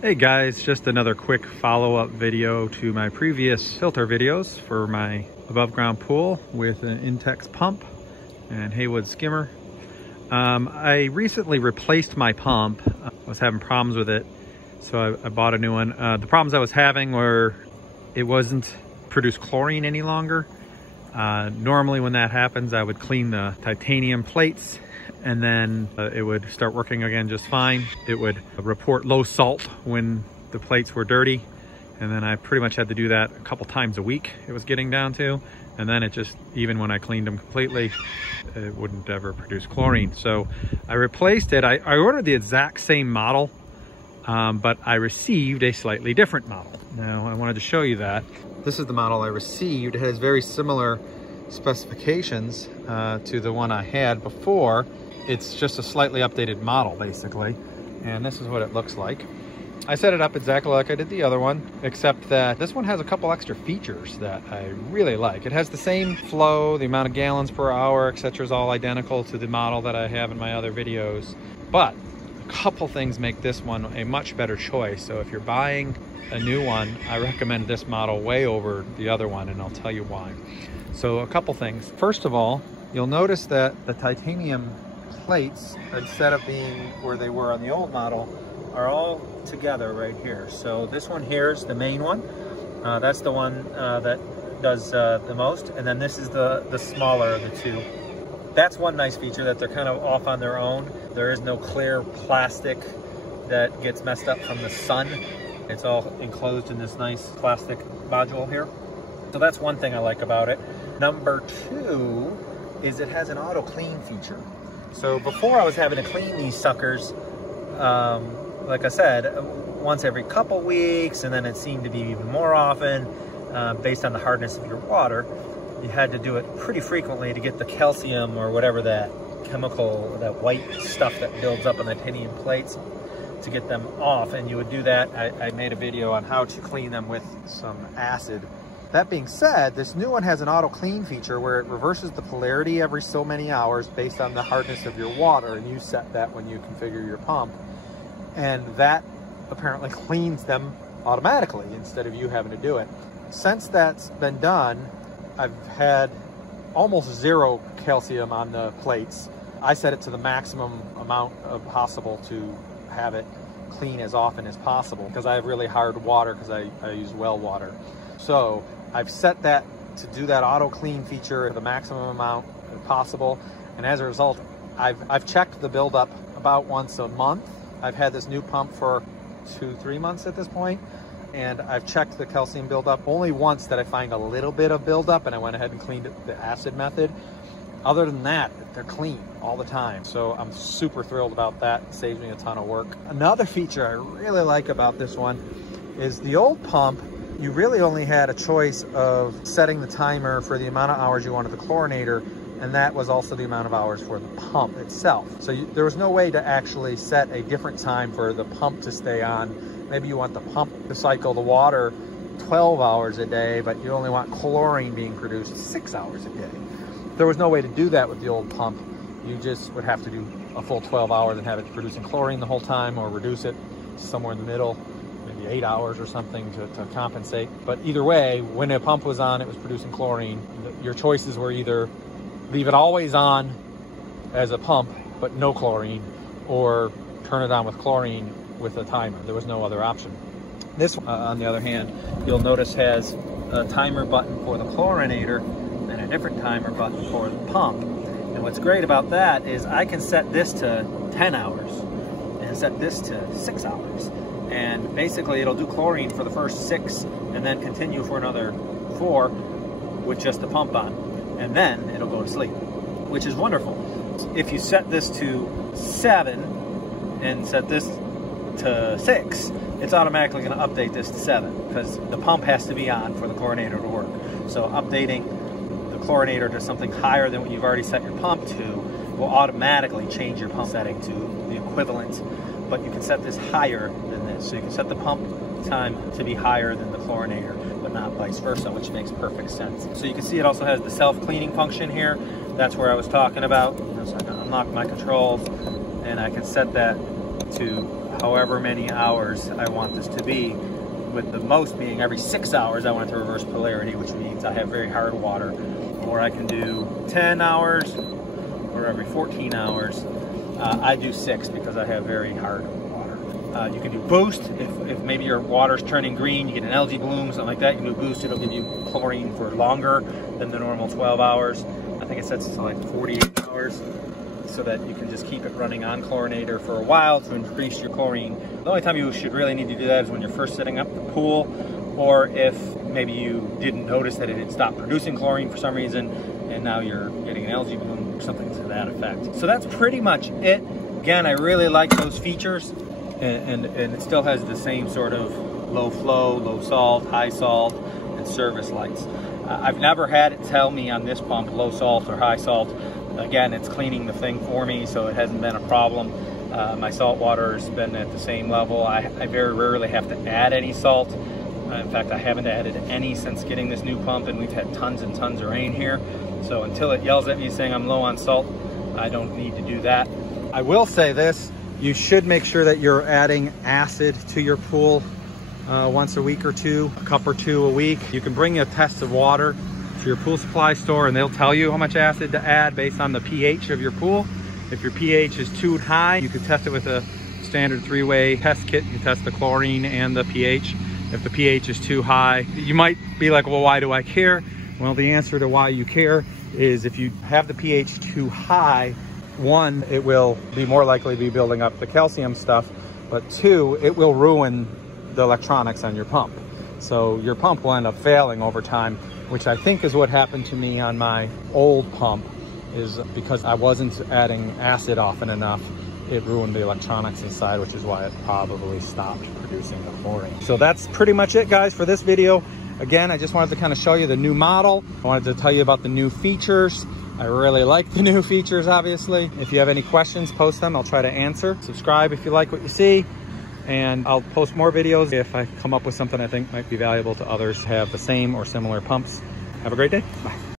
Hey guys, just another quick follow-up video to my previous filter videos for my above ground pool with an Intex pump and Haywood skimmer. I recently replaced my pump. I was having problems with it, so I bought a new one. The problems I was having were it wasn't produce chlorine any longer. Normally when that happens, I would clean the titanium plates and then it would start working again just fine. It would report low salt when the plates were dirty, and then I pretty much had to do that a couple times a week it was getting down to, and then it just, even when I cleaned them completely, it wouldn't ever produce chlorine. So I replaced it. I ordered the exact same model, but I received a slightly different model. Now I wanted to show you that. This is the model I received. It has very similar specifications to the one I had before. It's just a slightly updated model basically, and this is what it looks like. I set it up exactly like I did the other one, except that this one has a couple extra features that I really like. It has the same flow, the amount of gallons per hour, etc. is all identical to the model that I have in my other videos, but a couple things make this one a much better choice. So if you're buying a new one, I recommend this model way over the other one, and I'll tell you why. So a couple things. First of all, you'll notice that the titanium plates, instead of being where they were on the old model, are all together right here. So this one here is the main one. That's the one that does the most, and then this is the smaller of the two. That's one nice feature, that they're kind of off on their own. There is no clear plastic that gets messed up from the sun. It's all enclosed in this nice plastic module here. So that's one thing I like about it. Number two is it has an auto clean feature. So before I was having to clean these suckers, like I said, once every couple weeks, and then it seemed to be even more often based on the hardness of your water. You had to do it pretty frequently to get the calcium or whatever that chemical, that white stuff that builds up on the titanium plates, to get them off. And you would do that. I made a video on how to clean them with some acid. That being said, this new one has an auto clean feature where it reverses the polarity every so many hours based on the hardness of your water, and you set that when you configure your pump, and that apparently cleans them automatically instead of you having to do it. Since that's been done, I've had almost zero calcium on the plates. I set it to the maximum amount of possible to have it clean as often as possible, because I have really hard water because I use well water. So I've set that to do that auto clean feature at the maximum amount possible, and as a result, I've checked the buildup about once a month. I've had this new pump for 2-3 months at this point, and I've checked the calcium buildup only once that I find a little bit of buildup, and I went ahead and cleaned it the acid method. Other than that, they're clean all the time, so I'm super thrilled about that. It saves me a ton of work. Another feature I really like about this one is the old pump. You really only had a choice of setting the timer for the amount of hours you wanted the chlorinator, and that was also the amount of hours for the pump itself. So there was no way to actually set a different time for the pump to stay on. Maybe you want the pump to cycle the water 12 hours a day, but you only want chlorine being produced 6 hours a day. There was no way to do that with the old pump. You just would have to do a full 12 hours and have it producing chlorine the whole time, or reduce it somewhere in the middle, maybe 8 hours or something to compensate. But either way, when a pump was on, it was producing chlorine. Your choices were either leave it always on as a pump, but no chlorine, or turn it on with chlorine with a timer. There was no other option. This one, on the other hand, you'll notice has a timer button for the chlorinator and a different timer button for the pump. And what's great about that is I can set this to 10 hours and set this to 6 hours. And basically it'll do chlorine for the first 6 and then continue for another 4 with just the pump on. And then it'll go to sleep, which is wonderful. If you set this to 7 and set this to 6, it's automatically going to update this to 7, because the pump has to be on for the chlorinator to work. So updating the chlorinator to something higher than what you've already set your pump to will automatically change your pump setting to the equivalent, but you can set this higher than this. So you can set the pump time to be higher than the chlorinator, but not vice versa, which makes perfect sense. So you can see it also has the self-cleaning function here. That's where I was talking about. So I can unlock my controls, and I can set that to however many hours I want this to be, with the most being every 6 hours I want it to reverse polarity, which means I have very hard water. Or I can do 10 hours or every 14 hours. I do 6 because I have very hard water. You can do boost if maybe your water's turning green, you get an algae bloom, something like that. You can do boost, it'll give you chlorine for longer than the normal 12 hours. I think it sets it to like 48 hours so that you can just keep it running on chlorinator for a while to increase your chlorine. The only time you should really need to do that is when you're first setting up the pool, or if maybe you didn't notice that it had stopped producing chlorine for some reason and now you're getting an algae bloom or something to that effect. So that's pretty much it. Again, I really like those features, and it still has the same sort of low flow, low salt, high salt, and service lights. I've never had it tell me on this pump low salt or high salt. Again, it's cleaning the thing for me, so it hasn't been a problem. My salt water has been at the same level. I very rarely have to add any salt. In fact, I haven't added any since getting this new pump, and we've had tons and tons of rain here. So until it yells at me saying I'm low on salt, I don't need to do that. I will say this, you should make sure that you're adding acid to your pool once a week or two, a cup or two a week. You can bring a test of water to your pool supply store and they'll tell you how much acid to add based on the pH of your pool. If your pH is too high, you can test it with a standard 3-way test kit. You test the chlorine and the pH. If the pH is too high, you might be like, well, why do I care? Well, the answer to why you care is if you have the pH too high, 1, it will be more likely to be building up the calcium stuff, but 2, it will ruin the electronics on your pump. So your pump will end up failing over time, which I think is what happened to me on my old pump, is because I wasn't adding acid often enough. It ruined the electronics inside, which is why it probably stopped producing the chlorine. So that's pretty much it, guys, for this video. Again, I just wanted to kind of show you the new model. I wanted to tell you about the new features. I really like the new features, obviously. If you have any questions, post them. I'll try to answer. Subscribe if you like what you see. And I'll post more videos if I come up with something I think might be valuable to others who have the same or similar pumps. Have a great day. Bye.